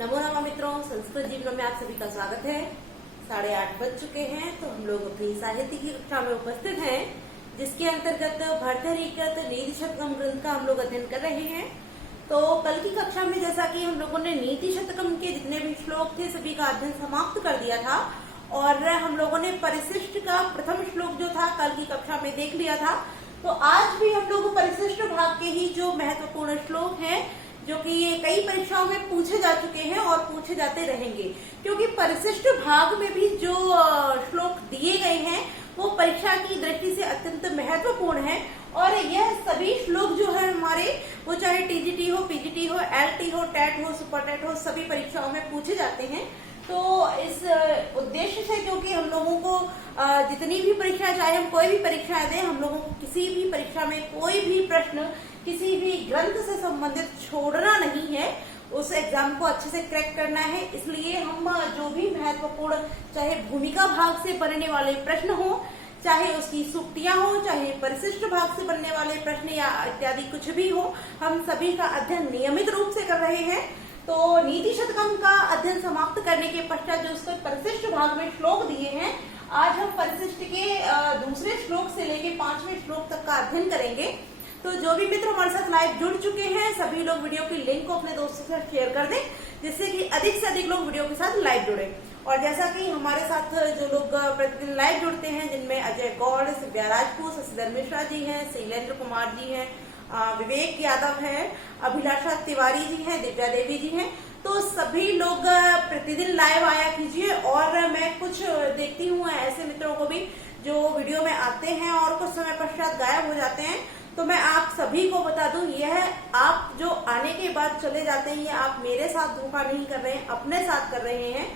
नमो नमः मित्रों, संस्कृत जीवन में आप सभी का स्वागत है। 8:30 बज चुके हैं तो हम लोग अपनी साहित्य की कक्षा में उपस्थित हैं, जिसके अंतर्गत भर्तृहरिकृत नीति शतकम ग्रंथ का हम लोग अध्ययन कर रहे हैं। तो कल की कक्षा में जैसा कि हम लोगों ने नीति शतकम के जितने भी श्लोक थे सभी का अध्ययन समाप्त कर दिया था और हम लोगों ने परिशिष्ट का प्रथम श्लोक जो था कल की कक्षा में देख लिया था। तो आज भी हम लोग परिशिष्ट भाग के ही जो महत्वपूर्ण श्लोक हैं जो कि ये कई परीक्षाओं में पूछे जा चुके हैं और पूछे जाते रहेंगे, क्योंकि परिशिष्ट भाग में भी जो श्लोक दिए गए हैं वो परीक्षा की दृष्टि से अत्यंत महत्वपूर्ण है। और यह सभी श्लोक जो है हमारे, वो चाहे टीजीटी हो, पीजीटी हो, एलटी हो, टेट हो, सुपर टेट हो, सभी परीक्षाओं में पूछे जाते हैं। तो इस उद्देश्य से, क्योंकि हम लोगों को जितनी भी परीक्षा, चाहे हम कोई भी परीक्षा दें, हम लोगों को किसी भी परीक्षा में कोई भी प्रश्न किसी भी ग्रंथ से संबंधित छोड़ना नहीं है, उस एग्जाम को अच्छे से क्रैक करना है। इसलिए हम जो भी महत्वपूर्ण, चाहे भूमिका भाग से बनने वाले प्रश्न हो, चाहे उसकी सूक्तियां हो, चाहे परिशिष्ट भाग से बनने वाले प्रश्न या इत्यादि कुछ भी हो, हम सभी का अध्ययन नियमित रूप से कर रहे हैं। तो नीति शतकम का अध्ययन समाप्त करने के पश्चात जो उसके परिशिष्ट भाग में श्लोक दिए हैं, आज हम परिशिष्ट के दूसरे श्लोक से लेके 5वें श्लोक तक का अध्ययन करेंगे। तो जो भी मित्र हमारे साथ लाइव जुड़ चुके हैं, सभी लोग वीडियो की लिंक को अपने दोस्तों के साथ शेयर कर दें, जिससे कि अधिक से अधिक लोग वीडियो के साथ लाइव जुड़े। और जैसा कि हमारे साथ जो लोग प्रतिदिन लाइव जुड़ते हैं, जिनमें अजय गौड़, सिव्या राजपूत, शशिधर मिश्रा जी हैं, शैलेंद्र कुमार जी हैं, विवेक यादव है, अभिलाषा तिवारी जी हैं, दिव्या देवी जी हैं, तो सभी लोग प्रतिदिन लाइव आया कीजिए। और मैं कुछ देखती हूँ ऐसे मित्रों को भी जो वीडियो में आते हैं और कुछ समय पश्चात गायब हो जाते हैं, तो मैं आप सभी को बता दूं, यह आप जो आने के बाद चले जाते हैं, ये आप मेरे साथ धोखा नहीं कर रहे हैं, अपने साथ कर रहे हैं।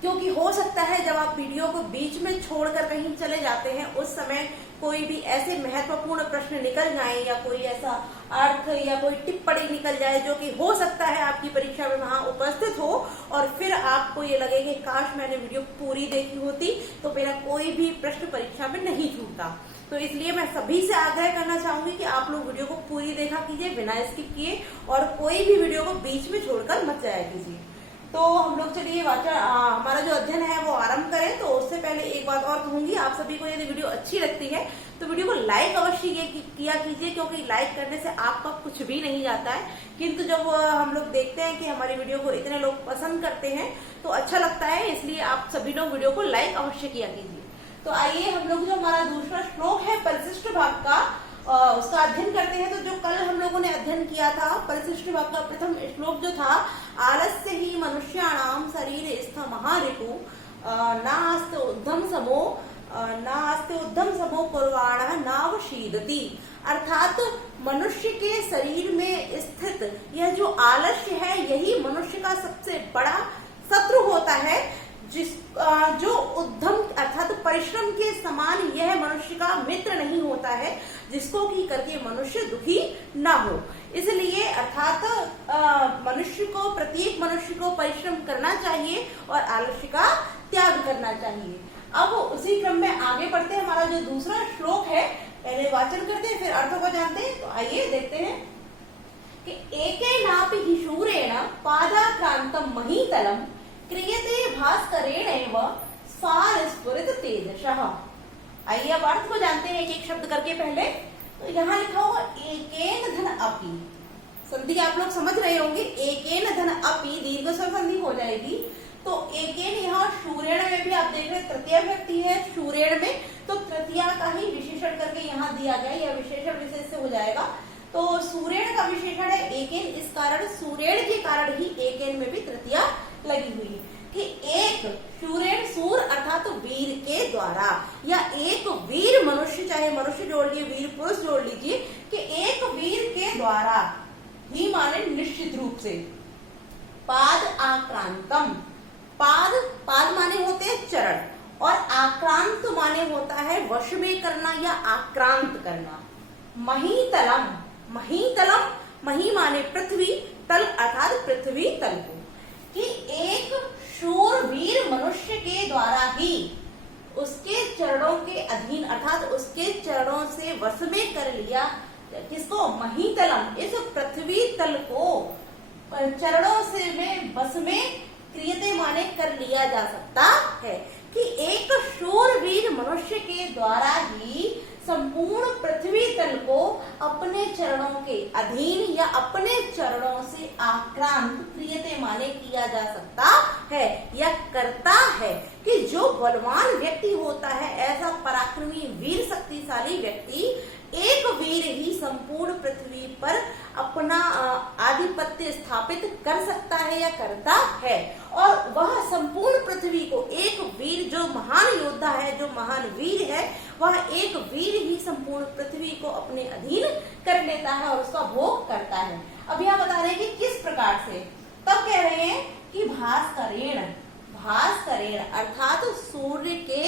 क्योंकि हो सकता है जब आप वीडियो को बीच में छोड़कर कहीं चले जाते हैं, उस समय कोई भी ऐसे महत्वपूर्ण प्रश्न निकल जाए या कोई ऐसा अर्थ या कोई टिप्पणी निकल जाए जो कि हो सकता है आपकी परीक्षा में वहां उपस्थित हो, और फिर आपको ये लगे कि काश मैंने वीडियो पूरी देखी होती तो मेरा कोई भी प्रश्न परीक्षा में नहीं छूटता। तो इसलिए मैं सभी से आग्रह करना चाहूंगी कि आप लोग वीडियो को पूरी देखा कीजिए बिना स्किप किए, और कोई भी वीडियो को बीच में छोड़कर मत जाया कीजिए। तो हम लोग चलिए हमारा जो अध्ययन है वो आरंभ करें। तो उससे पहले एक बात और कहूंगी, आप सभी को यदि वीडियो अच्छी लगती है तो वीडियो को लाइक अवश्य किया कीजिए, क्योंकि लाइक करने से आपका कुछ भी नहीं जाता है, किंतु जब हम लोग देखते हैं कि हमारी वीडियो को इतने लोग पसंद करते हैं तो अच्छा लगता है। इसलिए आप सभी लोग वीडियो को लाइक अवश्य किया कीजिए। तो आइए हम लोग जो हमारा दूसरा श्लोक है परिशिष्ट भाग का, उसका अध्ययन करते हैं। तो जो कल हम लोगों ने अध्ययन किया था, परिशिष्ट भाग का प्रथम श्लोक जो था, आलस्य ही मनुष्याणाम शरीर स्थ महारिपु नास्ते उद्धम समो कुर्वाण नावशीदति। अर्थात मनुष्य के शरीर में स्थित यह जो आलस्य है, यही मनुष्य का सबसे बड़ा शत्रु होता है, जो उद्यम अर्थात परिश्रम के समान यह मनुष्य का मित्र नहीं होता है, जिसको की करके मनुष्य दुखी न हो। इसलिए अर्थात प्रत्येक मनुष्य को परिश्रम करना चाहिए और आलस्य का त्याग करना चाहिए। अब उसी क्रम में आगे बढ़ते हैं। हमारा जो दूसरा श्लोक है, पहले वाचन करते हैं फिर अर्थों को जानते हैं। तो आइए देखते हैं कि एकेनापि हि शूरेण पादाक्रांतम महीतलम क्रियते भास्करेणैव सारस्फुरित तेजसः। आइए अब अर्थ को जानते हैं एक एक शब्द करके। पहले तो यहाँ लिखा होगा एकेन धन अपि, संधि आप लोग समझ रहे होंगे, एकेन धन अपि दीर्घ स्वर संधि हो जाएगी। तो एकेन यहाँ शूरेण में भी आप देख रहे हैं तृतीय व्यक्ति है शूरेण में, तो तृतीया का ही विशेषण करके यहाँ दिया गया, यह विशेषण विशेष से हो जाएगा। तो सूरेण का विशेषण है एकेन, इस कारण सूरेण के कारण ही एकेन में भी तृतीया लगी हुई है कि एक शूरेण, सूर अर्थात तो वीर के द्वारा, या एक वीर मनुष्य, चाहे मनुष्य जोड़ लीजिए, वीर पुरुष जोड़ लीजिए, कि एक वीर के द्वारा ही माने निश्चित रूप से। पाद आक्रांतम, पाद माने होते हैं चरण, और आक्रांत माने होता है वश में करना या आक्रांत करना। महीतलम, मही माने पृथ्वी, तल अर्थात पृथ्वी तल को, कि एक शूरवीर मनुष्य के द्वारा ही उसके चरणों के अधीन अर्थात उसके चरणों से वश में कर लिया किसको, महीतलम, इस पृथ्वी तल को चरणों से में बस में क्रियते माने कर लिया जा सकता है, कि एक शूरवीर मनुष्य के द्वारा ही संपूर्ण पृथ्वी तल को अपने चरणों के अधीन या अपने चरणों से आक्रांत क्रियते माने किया जा सकता है या करता है, कि जो बलवान व्यक्ति होता है, ऐसा पराक्रमी वीर शक्तिशाली व्यक्ति एक वीर ही संपूर्ण पृथ्वी पर अपना आधिपत्य स्थापित कर सकता है या करता है, और वह संपूर्ण पृथ्वी को एक वीर, जो महान योद्धा है, जो महान वीर है, वह एक वीर ही संपूर्ण पृथ्वी को अपने अधीन कर लेता है और उसका भोग करता है। अब यहाँ बता रहे हैं कि किस प्रकार से, तब कह रहे हैं कि भास्करेण, भास्करेण अर्थात सूर्य के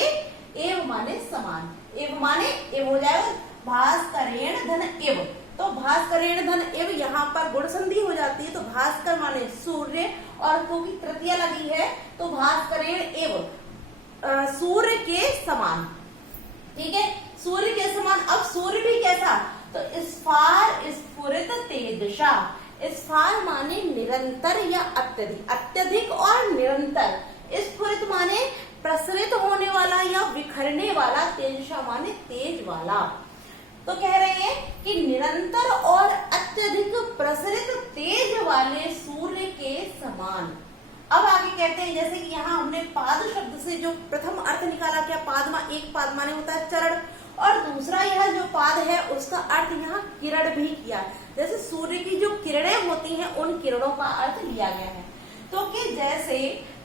एव माने समान, एव माने एव हो जाएगा भास्करेण धन एव, तो भास्करेण धन एव यहाँ पर गुण संधि हो जाती है, तो भास्कर माने सूर्य और क्योंकि तृतीया लगी है तो भास्करेण एव सूर्य के समान, ठीक है, सूर्य के समान। अब सूर्य भी कैसा, तो स्फार स्फुरित तेजसा, स्फार माने निरंतर या अत्यधिक, अत्यधिक और निरंतर, स्फुरित माने प्रसरित होने वाला या बिखरने वाला, तेजसा माने तेज वाला। तो कह रहे हैं कि निरंतर और अत्यधिक प्रसरित तेज वाले सूर्य के समान। अब आगे कहते हैं, जैसे कि यहाँ हमने पाद शब्द से जो प्रथम अर्थ निकाला, क्या पादमा, एक पाद माने होता है चरण, और दूसरा यह जो पाद है उसका अर्थ यहाँ किरण भी किया, जैसे सूर्य की जो किरणें होती हैं उन किरणों का अर्थ लिया गया है। तो कि जैसे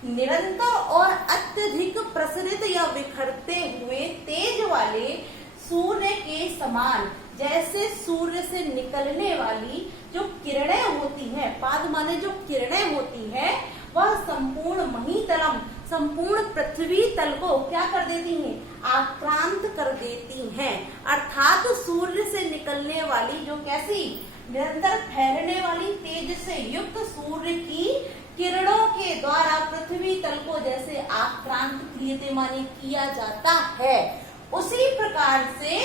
निरंतर और अत्यधिक प्रसरित या बिखरते हुए तेज वाले सूर्य के समान, जैसे सूर्य से निकलने वाली जो किरणें होती हैं, पाद माने जो किरणें होती हैं, वह संपूर्ण महीतलम, संपूर्ण पृथ्वी तल को क्या कर देती हैं, आक्रांत कर देती हैं। अर्थात सूर्य से निकलने वाली जो कैसी निरंतर फैलने वाली तेज से युक्त सूर्य की किरणों के द्वारा पृथ्वी तल को जैसे आक्रांत क्रियते माने किया जाता है, उसी प्रकार से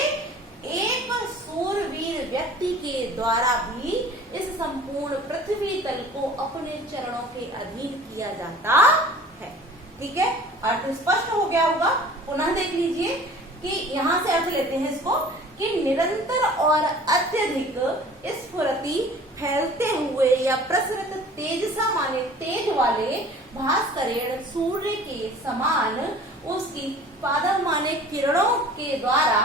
एक सूरवीर व्यक्ति के द्वारा भी इस संपूर्ण पृथ्वी तल को अपने चरणों के अधीन किया जाता है। ठीक है, अर्थ स्पष्ट हो गया होगा। पुनः देख लीजिए कि यहाँ से अर्थ लेते हैं इसको, कि निरंतर और अत्यधिक स्फुरति फैलते हुए या प्रसरित तेजसा माने तेज वाले भास्करेण सूर्य के समान उसकी पादम माने किरणों के द्वारा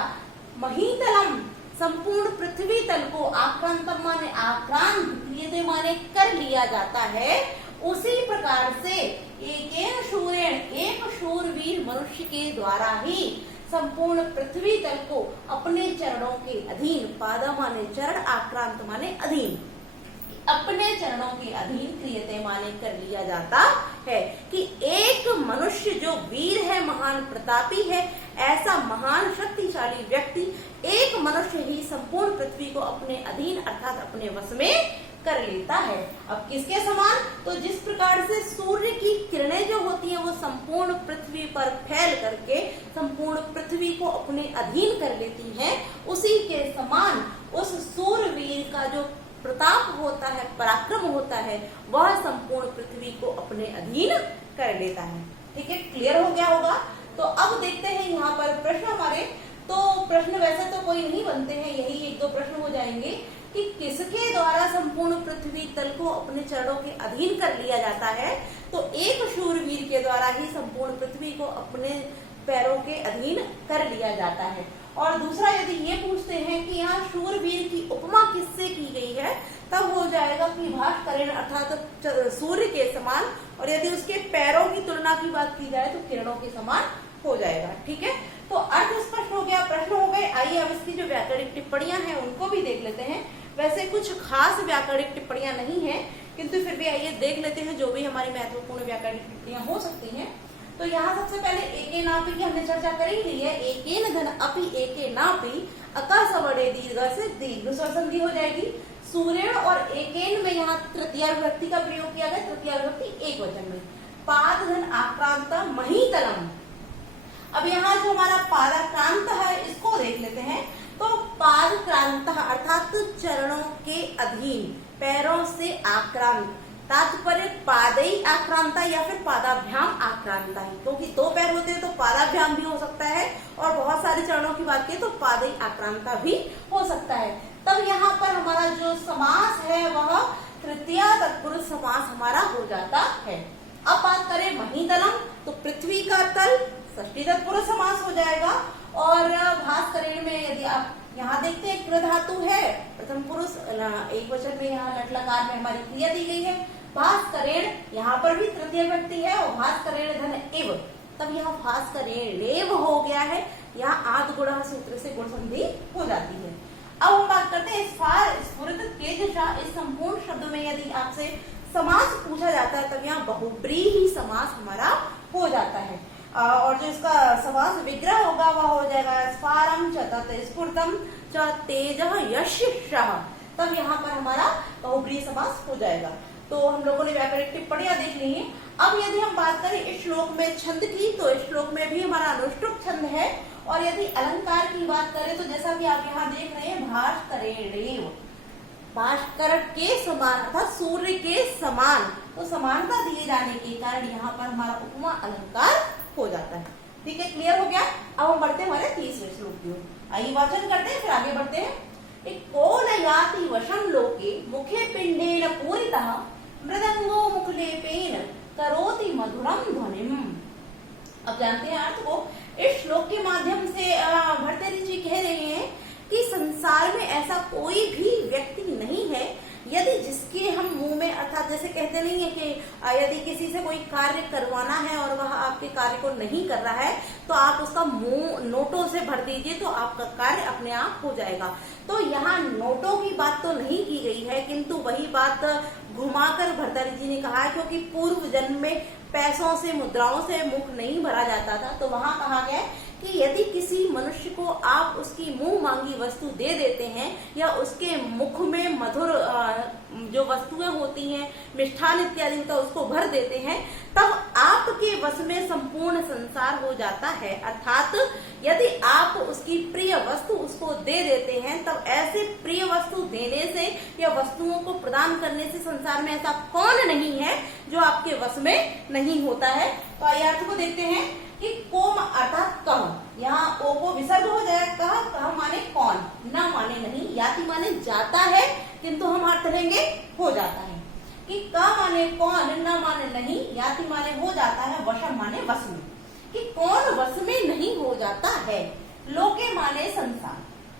महीतलम संपूर्ण पृथ्वी तल को आक्रांत माने आक्रांत क्रियते माने कर लिया जाता है। उसी प्रकार से एकेन शूरेण, एक शूरवीर मनुष्य के द्वारा ही संपूर्ण पृथ्वी तल को अपने चरणों के अधीन, पादा माने चरण, आक्रांत माने अधीन, अपने चरणों के अधीन क्रियते माने कर लिया जाता है। कि एक मनुष्य जो वीर है, महान प्रतापी है, ऐसा महान शक्तिशाली व्यक्ति एक मनुष्य ही संपूर्ण पृथ्वी को अपने अधीन अर्थात अपने वश में कर लेता है। अब किसके समान, तो जिस प्रकार से सूर्य की किरणें जो होती हैं वो संपूर्ण पृथ्वी पर फैल करके संपूर्ण पृथ्वी को अपने अधीन कर लेती हैं, उसी के समान उस सूर्यवीर का जो प्रताप होता है, पराक्रम होता है, वह संपूर्ण पृथ्वी को अपने अधीन कर लेता है। ठीक है, क्लियर हो गया होगा। तो अब देखते हैं यहाँ पर प्रश्न हमारे, तो प्रश्न वैसे तो कोई नहीं बनते हैं, यही एक दो प्रश्न हो जाएंगे कि किसके द्वारा संपूर्ण पृथ्वी तल को अपने चरणों के अधीन कर लिया जाता है। तो एक शूरवीर के द्वारा ही संपूर्ण पृथ्वी को अपने पैरों के अधीन कर लिया जाता है। और दूसरा यदि ये पूछते हैं कि यहाँ शूरवीर की उपमा किससे की गई है, तब हो जाएगा कि भास्करेण अर्थात सूर्य के समान, और यदि उसके पैरों की तुलना की बात की जाए तो किरणों के समान हो जाएगा। ठीक है, तो अर्थ स्पष्ट हो गया, प्रश्न हो गए। आइए अब इसकी जो व्याकरणिक टिप्पणियां हैं उनको भी देख लेते हैं। वैसे कुछ खास व्याकरणिक टिप्पणियां नहीं है, किंतु फिर भी आइए देख लेते हैं जो भी हमारी महत्वपूर्ण व्याकरणिक टिप्पणियां हो सकती हैं। तो यहाँ सबसे पहले एके नापी की हमने चर्चा कर ही ली है। एकेन धन अपि एके नापी, अका सवड़े दीर्घ से दीर्घ स्वर संधि हो जाएगी। सूर्यण और एकेन में यहाँ तृतीया विभक्ति का प्रयोग किया गया, तृतीया विभक्ति एक वचन में। पाद धन आक्रांत महीतलम। अब यहाँ जो हमारा पादाक्रांत है इसको देख लेते हैं। तो पादक्रांत अर्थात चरणों के अधीन, पैरों से आक्रांत, तात्पर्य पादई आक्रांता या फिर पादाभ्याम आक्रांता है, क्योंकि दो पैर होते हैं तो पादाभ्याम भी हो सकता है और बहुत सारे चरणों की बात करें तो पादई आक्रांता भी हो सकता है। तब यहाँ पर हमारा जो समास है वह तृतीया तत्पुरुष समास हमारा हो जाता है। अब बात करें महीतलम तो पृथ्वी का तल षष्ठी तत्पुरुष समास हो जाएगा। और भास्करेण में यदि आप यहाँ देखते हैं कृ धातु है प्रथम पुरुष एक वचन में, यहाँ लट लकार में हमारी क्रिया दी गई है। भास्करेण यहाँ पर भी तृतीय व्यक्ति है और भास्करेण धन एव, तब यहाँ भास्करेण एव हो गया है। यहाँ आद गुण सूत्र से गुण संधि हो जाती है। अब हम बात करते हैं स्फार स्फुरित तेजसा, इस संपूर्ण शब्द में यदि आपसे समास पूछा जाता है तब यहाँ बहुब्रीहि समास हमारा हो जाता है। और जो इसका समास विग्रह होगा वह हो जाएगा स्फारम च तत् स्फुरतम च तेजः यशः, तब यहाँ पर हमारा बहुब्रीहि समास हो जाएगा। तो हम लोगों ने व्याकरणिक टिप्पणियां देख ली हैं। अब यदि हम बात करें इस श्लोक में छंद की, तो इस श्लोक में भी हमारा अनुष्टुप छंद है। और यदि अलंकार की बात करें तो जैसा कि आप यहाँ देख रहे हैं भास्करेणेव, भास्कर के समान अर्थात सूर्य के समान, तो समानता दिए जाने के कारण यहाँ पर हमारा उपमा अलंकार हो जाता है। ठीक है, क्लियर हो गया। अब हम बढ़ते हैं हमारे तीसरे श्लोक की ओर। आइए वाचन करते हैं फिर आगे बढ़ते हैं। को न याति वशं लोके मुखे पिंडेन पूरितः मृदंगो मुखलेपेन करोति मधुरम ध्वनिम। अब जानते हैं अर्थ को। इस श्लोक के माध्यम से भर्तृहरि जी कह रहे हैं कि संसार में ऐसा कोई भी व्यक्ति नहीं है यदि जिसके हम मुंह में, अर्थात जैसे कहते नहीं है कि यदि किसी से कोई कार्य करवाना है और वह आपके कार्य को नहीं कर रहा है तो आप उसका मुंह नोटों से भर दीजिए तो आपका कार्य अपने आप हो जाएगा। तो यहाँ नोटों की बात तो नहीं की गई है, किंतु वही बात घुमाकर भर्तृहरि जी ने कहा है, क्योंकि पूर्व जन्म में पैसों से मुद्राओं से मुख नहीं भरा जाता था। तो वहां कहा गया कि यदि किसी मनुष्य को आप उसकी मुंह मांगी वस्तु दे देते हैं या उसके मुख में मधुर जो वस्तुएं होती हैं मिष्ठान इत्यादि का उसको भर देते हैं, तब आपके वश में संपूर्ण संसार हो जाता है। अर्थात यदि आप उसकी प्रिय वस्तु उसको दे देते हैं, तब ऐसे प्रिय वस्तु देने से या वस्तुओं को प्रदान करने से संसार में ऐसा कौन नहीं है जो आपके वश में नहीं होता है। तो आइए अर्थ को देखते हैं कि कोम अर्थात कह, यहाँ ओ को विसर्ग हो जाएगा। कह माने कौन, न माने नहीं, याति माने जाता है, किंतु हम अर्थ लेंगे हो जाता है। कि क माने कौन, न माने नहीं, याति माने हो जाता है, वशम माने वश में। कि कौन वश में नहीं हो जाता है। लोके माने संसार,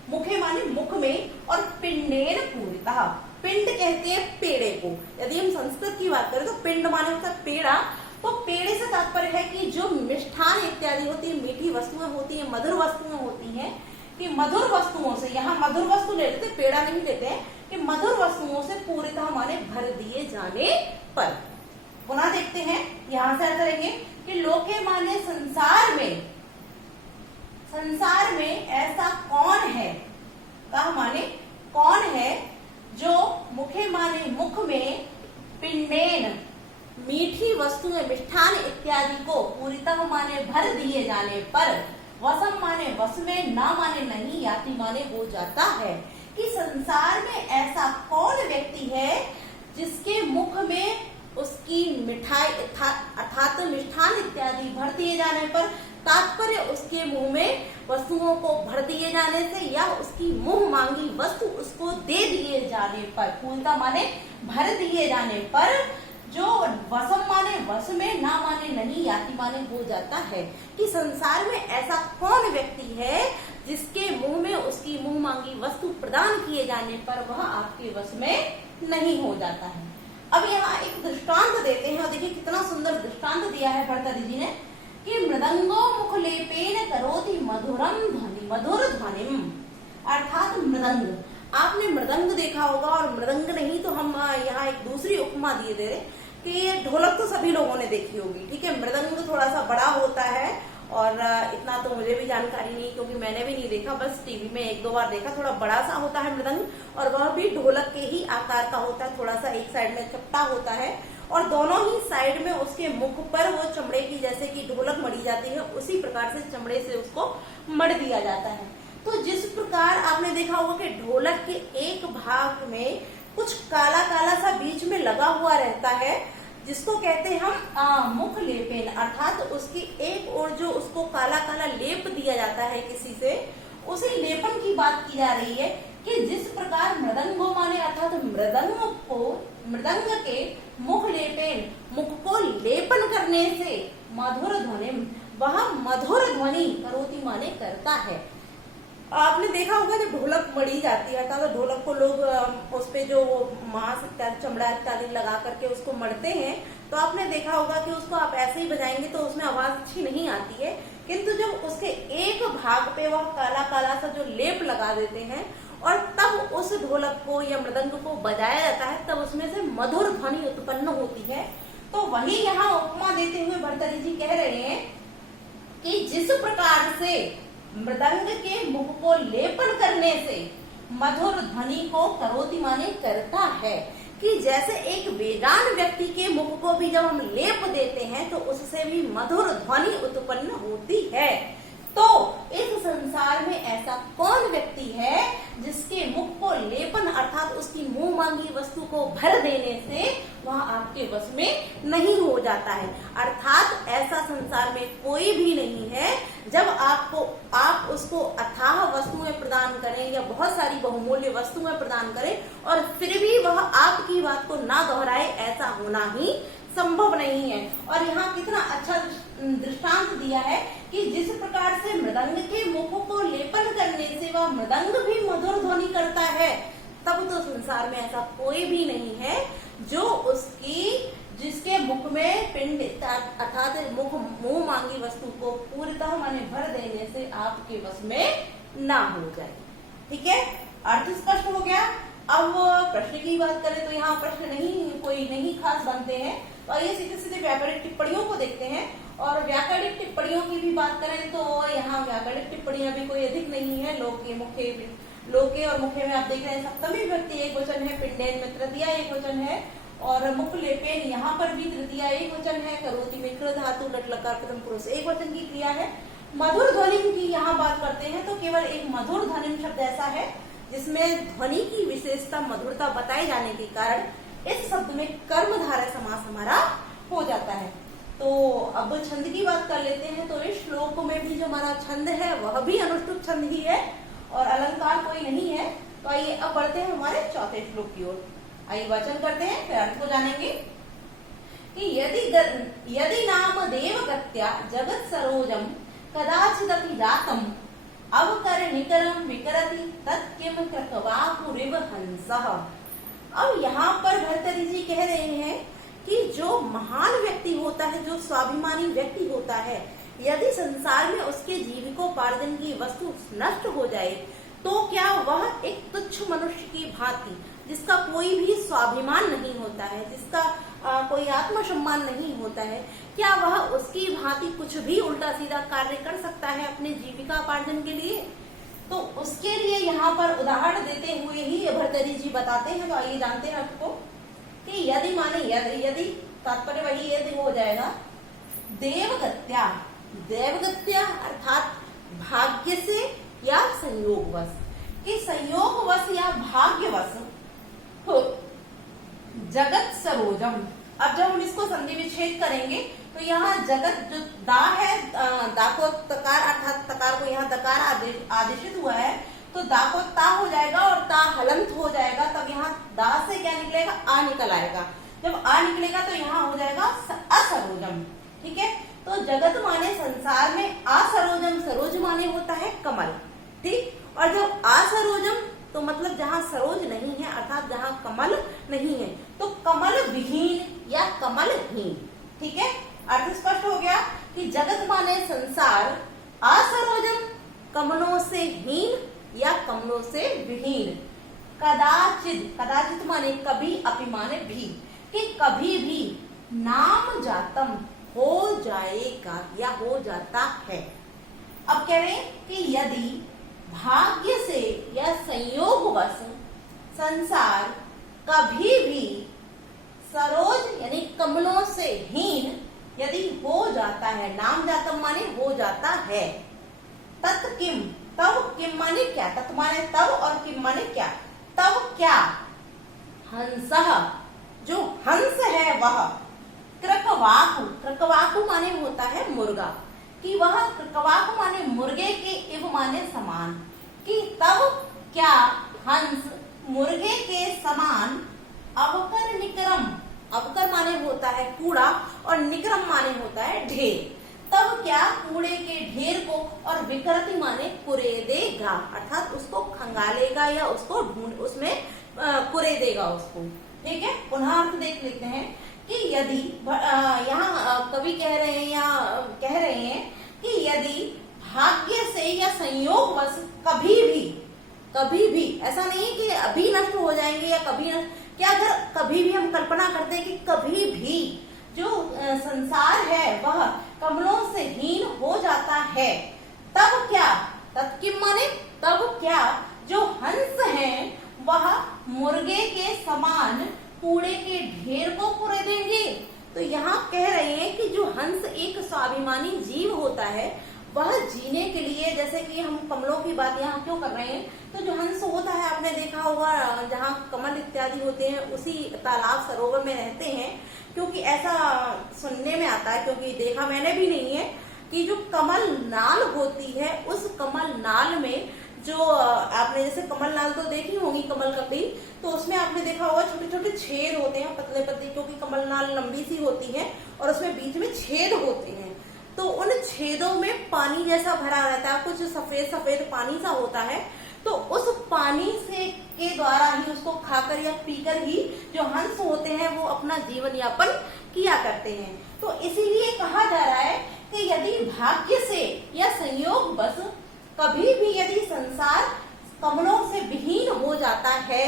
मुखे माने मुख में, और पिंडेन पूरितः, पिंड कहते हैं पेड़े को। यदि हम संस्कृत की बात करें तो पिंड माने होता है पेड़ा। तो पेड़े से तात्पर्य है कि जो मिष्ठान इत्यादि होती है, मीठी वस्तुएं होती है, मधुर वस्तुएं होती हैं, कि मधुर वस्तुओं से, यहाँ मधुर वस्तु ले लेते, पेड़ा नहीं लेते हैं, कि मधुर वस्तुओं से पूरितः माने भर दिए जाने पर। पुनः देखते हैं, यहाँ से करेंगे कि लोके माने संसार में, संसार में ऐसा कौन है, कहा माने कौन है, जो मुखे माने मुख में, पिंडेन मीठी वस्तुएं मिष्ठान इत्यादि को पूरितः माने भर दिए जाने पर, वसम माने वश में, ना माने नहीं, याति माने हो जाता है। कि संसार में ऐसा कौन व्यक्ति है जिसके मुख में उसकी मिठाई अर्थात मिष्ठान इत्यादि भर दिए जाने पर, तात्पर्य उसके मुंह में वस्तुओं को भर दिए जाने से या उसकी मुंह मांगी वस्तु उसको दे दिए जाने पर, पूर्णता माने भर दिए जाने पर, जो वसम माने वश में, ना माने नहीं, याति माने हो जाता है। कि संसार में ऐसा कौन व्यक्ति है जिसके मुंह में उसकी मुंह मांगी वस्तु प्रदान किए जाने पर वह आपके वश में नहीं हो जाता है। अब यहाँ एक दृष्टांत देते हैं और देखिए कितना सुंदर दृष्टांत दिया है भर्तृहरि जी ने कि मृदंगो मुखलेपेन करोति मधुरम ध्वनि, मधुर ध्वनिम, अर्थात मृदंग। आपने मृदंग देखा होगा, और मृदंग नहीं तो हम यहाँ एक दूसरी उपमा दिए दे रहे कि ढोलक तो सभी लोगों ने देखी होगी। ठीक है, मृदंग थोड़ा सा बड़ा होता है और इतना तो मुझे भी जानकारी नहीं, क्योंकि मैंने भी नहीं देखा, बस टीवी में एक दो बार देखा। थोड़ा बड़ा सा होता है मृदंग और वह भी ढोलक के ही आकार का होता है, थोड़ा सा एक साइड में चपटा होता है और दोनों ही साइड में उसके मुख पर वो चमड़े की, जैसे कि ढोलक मढ़ी जाती है उसी प्रकार से चमड़े से उसको मढ़ दिया जाता है। तो जिस प्रकार आपने देखा होगा कि ढोलक के एक भाग में कुछ काला काला सा बीच में लगा हुआ रहता है, जिसको कहते हैं हम मुख लेपेन, अर्थात उसकी एक ओर जो उसको काला काला लेप दिया जाता है किसी से, उसी लेपन की बात की जा रही है कि जिस प्रकार मृदंगो माने अर्थात मृदंग के मुख लेपेन, मुख को लेपन करने से मधुर ध्वनि, वह मधुर ध्वनि करोति माने करता है। आपने देखा होगा जब ढोलक मढ़ी जाती है तो ढोलक को लोग उस पे जो मांस इत्यादि चमड़ा इत्यादि लगा करके उसको मढ़ते हैं, तो आपने देखा होगा कि उसको आप ऐसे ही बजाएंगे तो उसमें आवाज अच्छी नहीं आती है, किंतु जब उसके एक भाग पे वह काला काला सा जो लेप लगा देते हैं और तब उस ढोलक को या मृदंग को बजाया जाता है, तब उसमें से मधुर ध्वनि उत्पन्न होती है। तो वही यहाँ उपमा देते हुए भर्तृहरि जी कह रहे हैं कि जिस प्रकार से मृदंग के मुख को लेपन करने से मधुर ध्वनि को करोति माने करता है, कि जैसे एक वेदान व्यक्ति के मुख को भी जब हम लेप देते हैं तो उससे भी मधुर ध्वनि उत्पन्न होती है। तो इस संसार में ऐसा कौन व्यक्ति है जिसके मुख को लेपन अर्थात उसकी मुंह मांगी वस्तु को भर देने से वह आपके वश में नहीं हो जाता है। अर्थात ऐसा संसार में कोई भी नहीं है, जब आप उसको अथाह वस्तुएं प्रदान करें या बहुत सारी बहुमूल्य वस्तुएं प्रदान करें और फिर भी वह आपकी बात को ना दोहराए, ऐसा होना ही संभव नहीं है। और यहाँ कितना अच्छा दृष्टांत दिया है कि जिस प्रकार से मृदंग के मुख को लेपन करने से वह मृदंग भी मधुर ध्वनि करता है, तब तो संसार में ऐसा कोई भी नहीं है जो जिसके मुख में पिंड अर्थात मुंह मांगी वस्तु को पूर्णतः माने भर देने से आपके वश में ना हो जाए। ठीक है, अर्थ स्पष्ट हो गया। अब प्रश्न की बात करें तो यहाँ प्रश्न नहीं खास बनते हैं, तो आइए सीधे सीधे व्याकरणिक टिप्पणियों को देखते हैं। और व्याकरणिक टिप्पणियों की भी बात करें तो यहाँ व्याकरणिक टिप्पणियां भी कोई अधिक नहीं है। लोके और मुखे में आप देख रहे हैं सप्तमी विभक्ति एक वचन है, पिंडेन में तृतीया एक वचन है, और मुख लेपेन यहाँ पर भी तृतीया एक वचन है, करोति में कृ धातु लट लकार प्रथम पुरुष एक वचन की क्रिया है। मधुर ध्वनि की यहाँ बात करते हैं तो केवल एक मधुर ध्वनि शब्द ऐसा है जिसमें ध्वनि की विशेषता मधुरता बताए जाने के कारण इस शब्द में कर्मधारय समास हमारा हो जाता है। तो अब छंद की बात कर लेते हैं। तो इस श्लोक में भी जो हमारा छंद है वह भी अनुष्टुप छंद ही है और अलंकार कोई नहीं है। तो आइए अब बढ़ते हैं हमारे चौथे श्लोक की ओर। आइए वाचन करते हैं, फिर अर्थ को जानेंगे कि यदि नाम देवगत्या जगत सरोजम कदाचिदपि जातम अवकर निकरम विकरति तत्किम क्रकवाहुरिव हंसः। अब यहाँ पर भर्तृहरि जी कह रहे हैं कि जो महान व्यक्ति होता है, जो स्वाभिमानी व्यक्ति होता है, यदि संसार में उसके जीविकोपार्जन की वस्तु नष्ट हो जाए तो क्या वह एक तुच्छ मनुष्य की भांति जिसका कोई भी स्वाभिमान नहीं होता है, जिसका कोई आत्मसम्मान नहीं होता है, क्या वह उसकी भांति कुछ भी उल्टा सीधा कार्य कर सकता है अपने जीविकापार्जन के लिए? तो उसके लिए यहाँ पर उदाहरण देते हुए ही भर्तृहरि जी बताते हैं। तो आइए जानते हैं आपको कि यदि माने यदि तात्पर्य वही यदि हो जाएगा देवगत्या, देवगत्या अर्थात भाग्य से या संयोगवश, कि संयोगवश या भाग्यवश हो जगत सरोजम। अब जब हम इसको संधि विच्छेद करेंगे तो यहाँ जगत जो दा है, दा को तकार अर्थात तकार को यहाँ दकार आदेशित हुआ है, तो दा को ता हो जाएगा और ता हलंत हो जाएगा। तब यहाँ दा से क्या निकलेगा? आ निकल आएगा। जब आ निकलेगा तो यहाँ हो जाएगा असरोजम। ठीक है, तो जगत माने संसार में असरोजम, सरोज माने होता है कमल। ठीक, और जब असरोजम तो मतलब जहाँ सरोज नहीं है अर्थात जहाँ कमल नहीं है, तो कमल विहीन या कमलहीन। ठीक है, अर्थ स्पष्ट हो गया कि जगत माने संसार असरोजम, कमलों से हीन या कमलों से विहीन। कदाचित, कदाचित माने कभी, अपि माने भी, कि कभी भी नाम जातम हो जाएगा या हो जाता है। अब कह रहे हैं कि यदि भाग्य से या संयोगवश संसार कभी भी सरोज यानी कमलों से हीन यदि हो जाता है, नाम जातम माने हो जाता है, तत् किम, तब किम माने क्या, तत् माने तब और किम माने क्या, तब क्या, हंसः जो हंस है वह कृकवाकु, कृकवाकु माने होता है मुर्गा, कि वह कृकवाकु माने मुर्गे के इव माने समान, कि तब क्या हंस मुर्गे के समान अवकर निक्रम, अवकर माने होता है कूड़ा और निक्रम माने होता है ढेर, तब क्या कूड़े के ढेर को और विकृति माने कुरेदेगा, अर्थात उसको खंगालेगा या उसको ढूंढ उसमें कुरेदेगा उसको। ठीक है, पुनः अर्थ देख लेते हैं कि यदि यहाँ कवि कह रहे हैं या कह रहे हैं कि यदि भाग्य से या संयोगवश कभी भी ऐसा नहीं कि अभी नष्ट हो जाएंगे या कभी नष्ट, क्या अगर कभी भी हम कल्पना करते हैं कि कभी भी जो संसार है वह कमलों से हीन हो जाता है, तब क्या, तत्किम माने तब क्या जो हंस हैं वह मुर्गे के समान कूड़े के ढेर को कुरेदेंगे। तो यहाँ कह रहे हैं कि जो हंस एक स्वाभिमानी जीव होता है वह जीने के लिए, जैसे कि हम कमलों की बात यहाँ क्यों कर रहे हैं, तो जो हंस होता है आपने देखा होगा जहाँ कमल इत्यादि होते हैं उसी तालाब सरोवर में रहते हैं, क्योंकि ऐसा सुनने में आता है, क्योंकि देखा मैंने भी नहीं है, कि जो कमल नाल होती है उस कमल नाल में जो आपने जैसे कमल नाल तो देखी होगी कमल ककड़ी, तो उसमें आपने देखा होगा छोटे छोटे छेद होते हैं पतले पतले, क्योंकि कमल नाल लंबी सी होती है और उसमें बीच में छेद होते हैं, तो उन छेदों में पानी जैसा भरा रहता है, कुछ सफेद सफेद पानी सा होता है, तो उस पानी से के द्वारा ही उसको खाकर या पीकर ही जो हंस होते हैं वो अपना जीवन यापन किया करते हैं। तो इसीलिए कहा जा रहा है कि यदि भाग्य से या संयोग बस कभी भी यदि संसार कमलों से विहीन हो जाता है,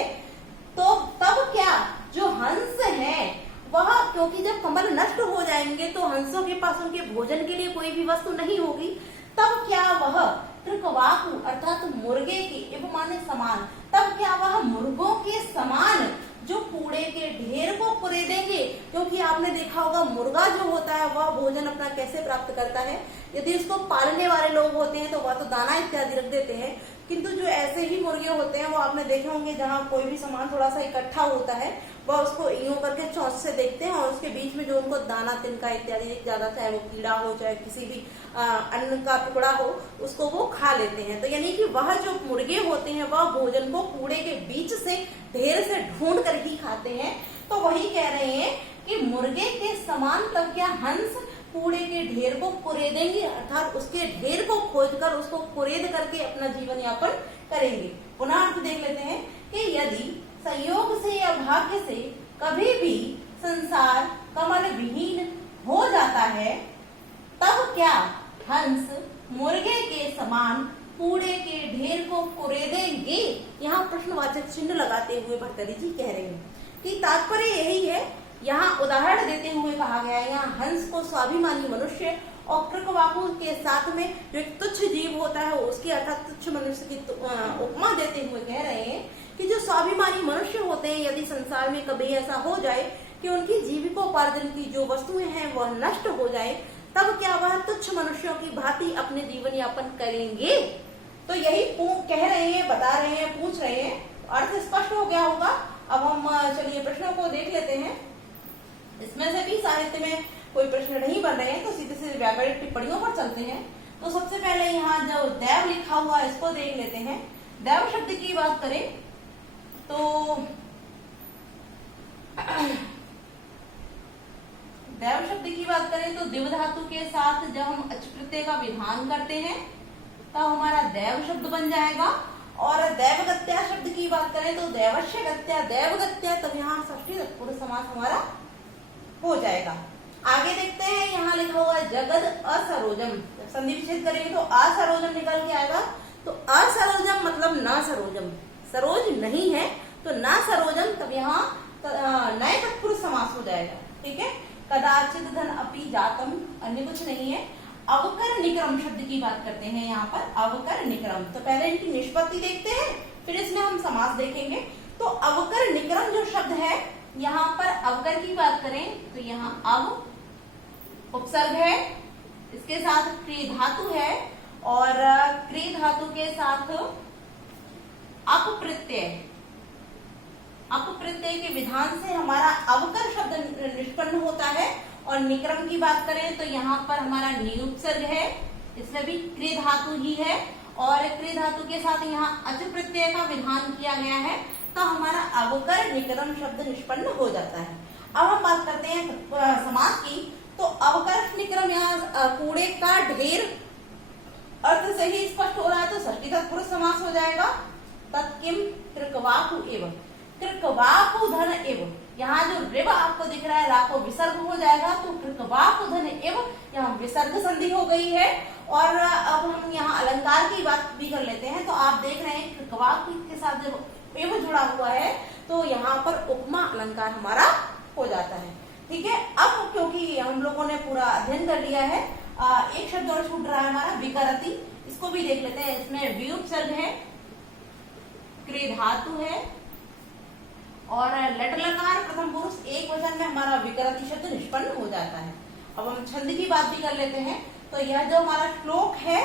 तो तब क्या जो हंस हैं वह, क्योंकि जब कमल नष्ट हो जाएंगे तो हंसों के पास उनके भोजन के लिए कोई भी वस्तु नहीं होगी, तब क्या वह कृकवाकु अर्थात मुर्गे के इव माने समान, तब क्या वह मुर्गों के समान जो कूड़े के ढेर को कुरेदेंगे। क्योंकि आपने देखा होगा मुर्गा जो होता है वह भोजन अपना कैसे प्राप्त करता है, यदि उसको पालने वाले लोग होते हैं तो वह तो दाना इत्यादि रख देते हैं, किंतु जो ऐसे ही मुर्गे होते हैं वो आपने देखे होंगे जहाँ कोई भी सामान थोड़ा सा इकट्ठा होता है वह उसको यूं करके चौंच से देखते हैं और उसके बीच में जो उनको दाना तिनका इत्यादि ज्यादा, चाहे वो कीड़ा हो चाहे किसी भी अन्न का टुकड़ा हो, उसको वो खा लेते हैं। तो यानी कि वह जो मुर्गे होते हैं वह भोजन को कूड़े के बीच से ढेर से ढूंढ कर ही खाते हैं। तो वही कह रहे हैं कि मुर्गे के समान तब क्या हंस कूड़े के ढेर को कुरेदेंगे, अर्थात उसके ढेर को खोजकर उसको कुरेद करके अपना जीवन यापन करेंगे। पुनः अर्थ देख लेते हैं कि यदि संयोग से या भाग्य से कभी भी संसार कमल विहीन हो जाता है, तब क्या हंस मुर्गे के समान कूड़े के ढेर को कुरेदेंगे। यहाँ प्रश्नवाचक चिन्ह लगाते हुए भर्तृहरि जी कह रहे हैं कि तात्पर्य यही है। यहाँ उदाहरण देते हुए कहा गया है, यहाँ हंस को स्वाभिमानी मनुष्य और कृकवाकु के साथ में जो एक तुच्छ जीव होता है उसकी अर्थात तुच्छ मनुष्य की उपमा देते हुए कह रहे हैं कि जो स्वाभिमानी मनुष्य होते हैं, यदि संसार में कभी ऐसा हो जाए कि उनकी जीविकोपार्जन की जो वस्तुएं हैं वह नष्ट हो जाए, तब क्या वह तुच्छ मनुष्यों की भांति अपने जीवन यापन करेंगे। तो यही कह रहे हैं, बता रहे हैं, पूछ रहे हैं। अर्थ स्पष्ट हो गया होगा। अब हम चलिए प्रश्नों को देख लेते हैं। इसमें से भी साहित्य में कोई प्रश्न नहीं बन रहे हैं, तो सीधे सीधे व्याकरणिक टिप्पणियों पर चलते हैं। तो सबसे पहले यहाँ जो दैव लिखा हुआ है इसको देख लेते हैं। दैव शब्द की बात करें तो दैव शब्द की बात करें तो दिव धातु के साथ जब हम अच प्रत्यय का विधान करते हैं तब हमारा दैव शब्द बन जाएगा। और दैवगत्या शब्द की बात करें तो दैवश्य गत्या दैवगत्या, तब यहाँ षष्ठी तत्पुरुष समास हमारा हो जाएगा। आगे देखते हैं, यहाँ लिखा हुआ है जगद असरोजम। संधि विच्छेद करेंगे तो असरोजम निकल के आएगा। तो असरोजम मतलब न सरोजम, सरोज नहीं है तो न सरोजम, तब यहाँ नए तत्पुरुष समास हो जाएगा। ठीक है, कदाचित धन अपि जातम, अन्य कुछ नहीं है। अवकर निक्रम शब्द की बात करते हैं यहाँ पर, अवकर निक्रम। तो पहले इनकी निष्पत्ति देखते हैं, फिर इसमें हम समास देखेंगे। तो अवकर निक्रम जो शब्द है, यहाँ पर अवकर की बात करें तो यहाँ अव उपसर्ग है, इसके साथ क्री धातु है और क्री धातु के साथ अप प्रत्यय, अपप्रत्यय के विधान से हमारा अवकर शब्द निष्पन्न होता है। और निक्रम की बात करें तो यहाँ पर हमारा निरुपसर्ग है, इसमें भी क्रि धातु ही है और क्रि धातु के साथ यहाँ अच प्रत्यय का विधान किया गया है, तो हमारा अवकर निक्रम शब्द निष्पन्न हो जाता है। अब हम बात करते हैं समास की, तो अवकर निक्रम यहाँ कूड़े का ढेर अर्थ से ही स्पष्ट हो रहा है, तो षष्ठी तत्पुरुष समास हो जाएगा। तत्किम कृकवाकु एवं, कृकवाकु धन एवं, यहाँ जो रिब आपको दिख रहा है रा को विसर्ग हो जाएगा, तो कृकवाकु धन एवं यहाँ विसर्ग संधि हो गई है। और अब हम यहाँ अलंकार की बात भी कर लेते हैं, तो आप देख रहे हैं कृकवाकु के साथ जब एवं जुड़ा हुआ है तो यहाँ पर उपमा अलंकार हमारा हो जाता है। ठीक है, अब क्योंकि हम लोगों ने पूरा अध्ययन कर लिया है, एक शब्द और छूट रहा है हमारा विकरति, इसको भी देख लेते हैं। इसमें विउपसर्ग है, क्रि धातु है और लट लकार प्रथम पुरुष एक वचन में हमारा विकरति शब्द निष्पन्न हो जाता है। अब हम छंद की बात भी कर लेते हैं, तो यह जो हमारा श्लोक है,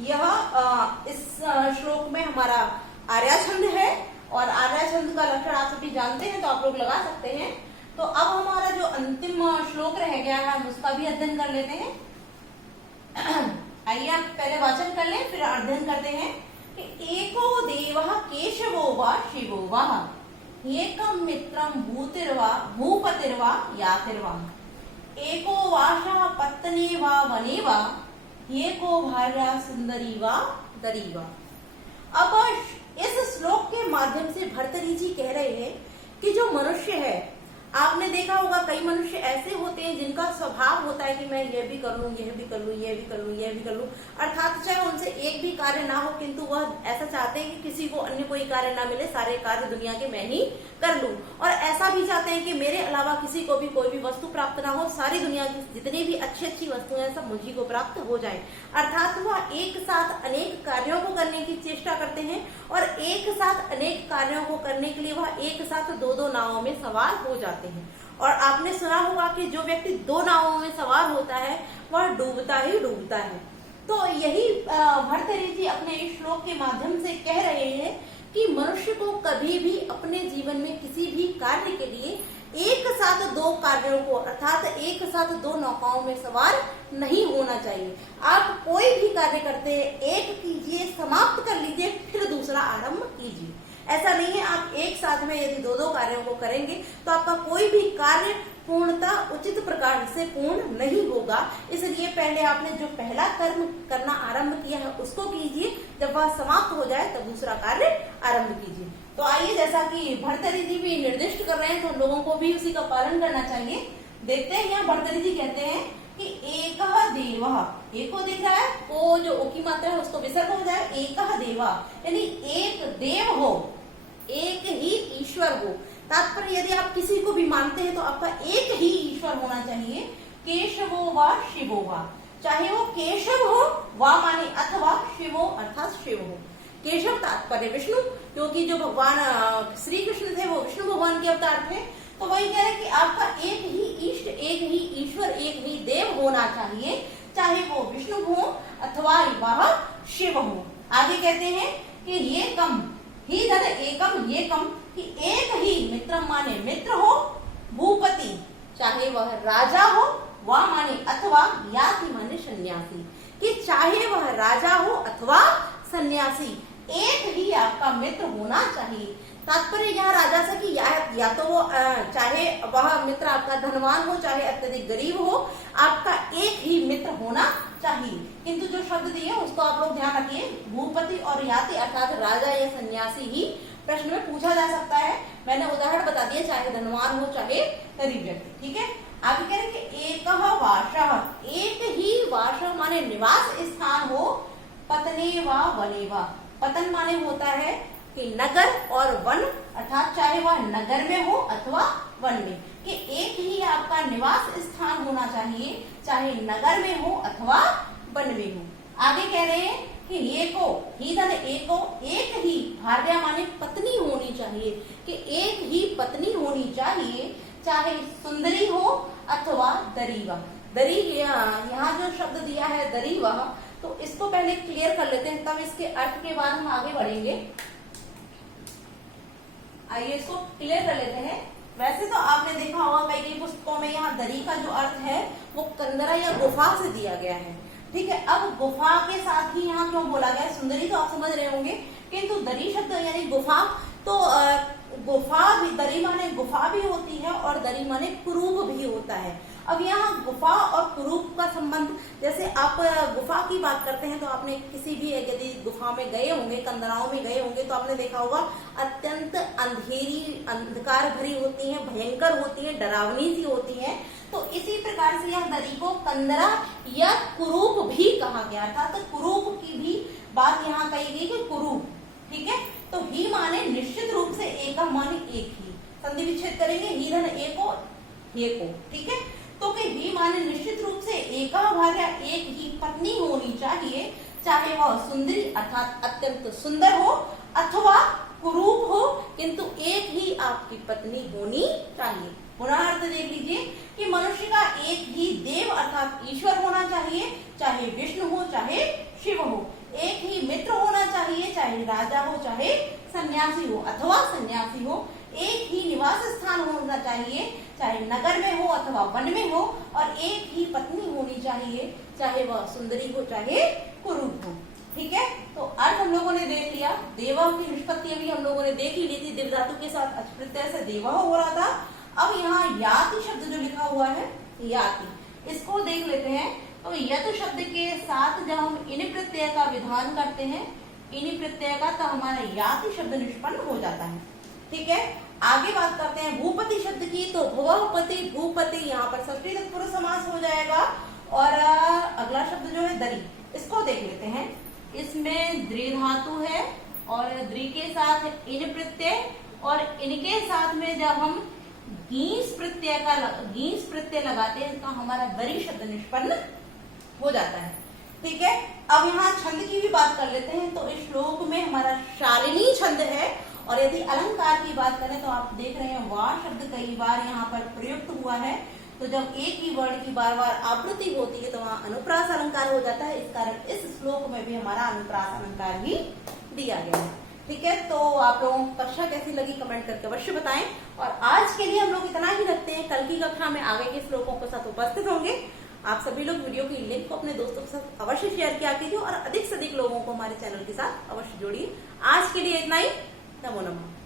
यह इस श्लोक में हमारा आर्या छंद है और आर्या छंद का लक्षण आप सभी जानते हैं, तो आप लोग लगा सकते हैं। तो अब हमारा जो अंतिम श्लोक रह गया है हम उसका भी अध्ययन कर लेते हैं। आइए आप पहले वाचन कर लें, फिर अध्ययन करते हैं कि एको देवः केशवो वा शिवो वा एकम मित्रम भूतिर्वा भूपतिर्वा यातिर्वा एको वाशः पत्नी वा वने वा एको भार्या सुंदरी वा दरी वा। अब इस श्लोक के माध्यम से भर्तृहरि जी कह रहे हैं कि जो मनुष्य है, आपने देखा होगा कई मनुष्य ऐसे होते हैं जिनका स्वभाव होता है कि मैं ये भी कर लूं, यह भी कर लूं, यह भी कर लूं, यह भी कर लूं, अर्थात चाहे उनसे एक भी कार्य ना हो किंतु वह ऐसा चाहते हैं कि किसी को अन्य कोई कार्य ना मिले, सारे कार्य दुनिया के मैं ही कर लूं। और ऐसा भी चाहते हैं कि मेरे अलावा किसी को भी कोई भी वस्तु प्राप्त ना हो, सारी दुनिया की जितनी भी अच्छी अच्छी वस्तुएं हैं सब मुझी को प्राप्त हो जाए। अर्थात वह एक साथ अनेक कार्यों को करने की चेष्टा करते हैं और एक साथ अनेक कार्यों को करने के लिए वह एक साथ दो दो नावों में सवार हो जाते हैं। और आपने सुना होगा कि जो व्यक्ति दो नावों में सवार होता है वह डूबता ही डूबता है। तो यही भर्तृहरि जी अपने इस श्लोक के माध्यम से कह रहे हैं कि मनुष्य को कभी भी अपने जीवन में किसी भी कार्य के लिए एक साथ दो कार्यों को अर्थात एक साथ दो नौकाओं में सवार नहीं होना चाहिए। आप कोई भी कार्य करते हैं, एक कीजिए, समाप्त कर लीजिए, फिर दूसरा आरंभ कीजिए। ऐसा नहीं है आप एक साथ में यदि दो दो कार्यों को करेंगे तो आपका कोई भी कार्य पूर्णता उचित प्रकार से पूर्ण नहीं होगा। इसलिए पहले आपने जो पहला कर्म करना आरंभ किया है उसको कीजिए, जब वह समाप्त हो जाए तब दूसरा कार्य आरंभ कीजिए। तो आइए, जैसा कि भर्तृहरि जी भी निर्दिष्ट कर रहे हैं तो लोगों को भी उसी का पालन करना चाहिए। देखते हैं यहाँ भर्तृहरि जी कहते हैं कि एकः देवः, एको दिख रहा है, ओ जो ओ की मात्रा है उसको विसर्ग हो जाए, एकः देवः यानी एक देव हो, एक ही ईश्वर हो। तात्पर्य यदि आप किसी को भी मानते हैं तो आपका एक ही ईश्वर होना चाहिए। केशवो वा शिवो वा, चाहे वो केशव हो, वा माने अथवा शिवो अर्थात शिव हो। केशव तात्पर्य विष्णु, क्योंकि जो भगवान श्री कृष्ण थे वो विष्णु भगवान के अवतार थे। तो वही कह रहे कि आपका एक ही इष्ट, एक ही ईश्वर, एक ही देव होना चाहिए, चाहे वो विष्णु हो अथवा वह शिव हो। आगे कहते हैं कि ये कम ही धन एकम, ये कम कि एक ही मित्र माने मित्र हो, भूपति चाहे वह राजा हो, वह माने अथवा याति माने सन्यासी, कि चाहे वह राजा हो अथवा सन्यासी, एक ही आपका मित्र होना चाहिए। तात्पर्य यहाँ राजा से कि या तो वो चाहे वह मित्र आपका धनवान हो चाहे अत्यधिक गरीब हो, आपका एक ही मित्र होना चाहिए। किंतु जो शब्द दिए उसको आप लोग ध्यान रखिए, भूपति और याति अर्थात राजा या सन्यासी ही प्रश्न में पूछा जा सकता है। मैंने उदाहरण बता दिया, चाहे धनवान हो चाहे गरीब व्यक्ति। ठीक है, आगे कह रहे कि एकः वासः, एक ही वास माने निवास स्थान हो, पतने वा वने वा, पतन माने होता है कि नगर और वन, अर्थात चाहे वह नगर में हो अथवा वन में, कि एक ही आपका निवास स्थान होना चाहिए, चाहे नगर में हो अथवा वन में हो। आगे कह रहे हैं कि एको ही धन एको, एक ही भार्या माने पत्नी होनी चाहिए, कि एक ही पत्नी होनी चाहिए, चाहे सुंदरी हो अथवा दरीवा। दरी यहाँ जो शब्द दिया है दरीवा, तो इसको पहले क्लियर कर लेते हैं, तब इसके अर्थ के बाद हम आगे बढ़ेंगे। आइए इसको क्लियर कर लेते हैं। वैसे तो आपने देखा होगा कई कई पुस्तकों में यहाँ दरी का जो अर्थ है वो कंदरा या गुफा से दिया गया है। ठीक है, अब गुफा के साथ ही यहाँ क्यों बोला गया है, सुंदरी तो आप समझ रहे होंगे, किंतु दरी शब्द यानी गुफा, तो गुफा भी, दरी माने गुफा भी होती है और दरी माने कुरूप भी होता है। अब यहाँ गुफा और कुरूप का संबंध, जैसे आप गुफा की बात करते हैं तो आपने किसी भी यदि गुफा में गए होंगे, कंदराओं में गए होंगे, तो आपने देखा होगा अत्यंत अंधेरी, अंधकार भरी होती है, भयंकर होती है, डरावनी सी होती है। तो इसी प्रकार से यह दरी को कंदरा या कुरूप भी कहा गया था। तो कुरूप की भी बात यहाँ कही गई कि कुरूप। ठीक है, तो ही माने निश्चित रूप से एका माने एक ही, संधि विच्छेद करेंगे ही धन ए को हे को। ठीक है, तो कि ही माने निश्चित रूप से एका भार्या एक ही पत्नी होनी चाहिए, चाहे वह सुंदरी अर्थात अत्यंत सुंदर हो अथवा कुरूप हो, किंतु एक ही आपकी पत्नी होनी चाहिए। पुनः देख लीजिए कि मनुष्य का एक ही देव अर्थात ईश्वर होना चाहिए, चाहे विष्णु हो चाहे शिव हो। एक ही मित्र होना चाहिए, चाहे राजा हो चाहे सन्यासी हो अथवा सन्यासी हो। एक ही निवास स्थान होना चाहिए, चाहे नगर में हो अथवा वन में हो। और एक ही पत्नी होनी चाहिए, चाहे वह सुंदरी हो चाहे कुरूप हो। ठीक है, तो अर्थ हम लोगों ने देख लिया। देवा की निष्पत्ति भी हम लोगों ने देख ही ली थी, दिव्य धातु के साथ अच प्रत्यय से देवा हो रहा था। अब यहाँ याति शब्द जो लिखा हुआ है, याति, इसको देख लेते हैं। तो यत शब्द के साथ जब हम इन प्रत्यय का विधान करते हैं, इन प्रत्यय का, तो हमारा याति शब्द निष्पन्न हो जाता है। ठीक है, आगे बात करते हैं भूपति शब्द की। तो भुवपति, भूपति, यहाँ पर षष्ठी तत्पुरुष समास हो जाएगा। और अगला शब्द जो है दरी, इसको देख लेते हैं। इसमें द्रि धातु है और द्रि के साथ इन प्रत्यय, और इनके साथ में जब हम गीस प्रत्यय लगाते हैं तो हमारा दरी शब्द निष्पन्न हो जाता है। ठीक है, अब यहाँ छंद की भी बात कर लेते हैं। तो इस श्लोक में हमारा शालिनी छंद है। और यदि अलंकार की बात करें तो आप देख रहे हैं वा शब्द कई बार यहाँ पर प्रयुक्त हुआ है। तो जब एक ही वर्ण की बार बार आवृत्ति होती है तो वहाँ अनुप्रास अलंकार हो जाता है। इस कारण इस श्लोक में भी हमारा अनुप्रास अलंकार ही दिया गया है। ठीक है, तो आप लोगों को कक्षा कैसी लगी कमेंट करके अवश्य बताएं। और आज के लिए हम लोग इतना ही रखते हैं, कल की कक्षा में आगे के श्लोकों के साथ उपस्थित होंगे। आप सभी लोग वीडियो की लिंक को अपने दोस्तों के साथ अवश्य शेयर किया कीजिए और अधिक से अधिक लोगों को हमारे चैनल के साथ अवश्य जोड़िए। आज के लिए इतना ही। नमो नमः।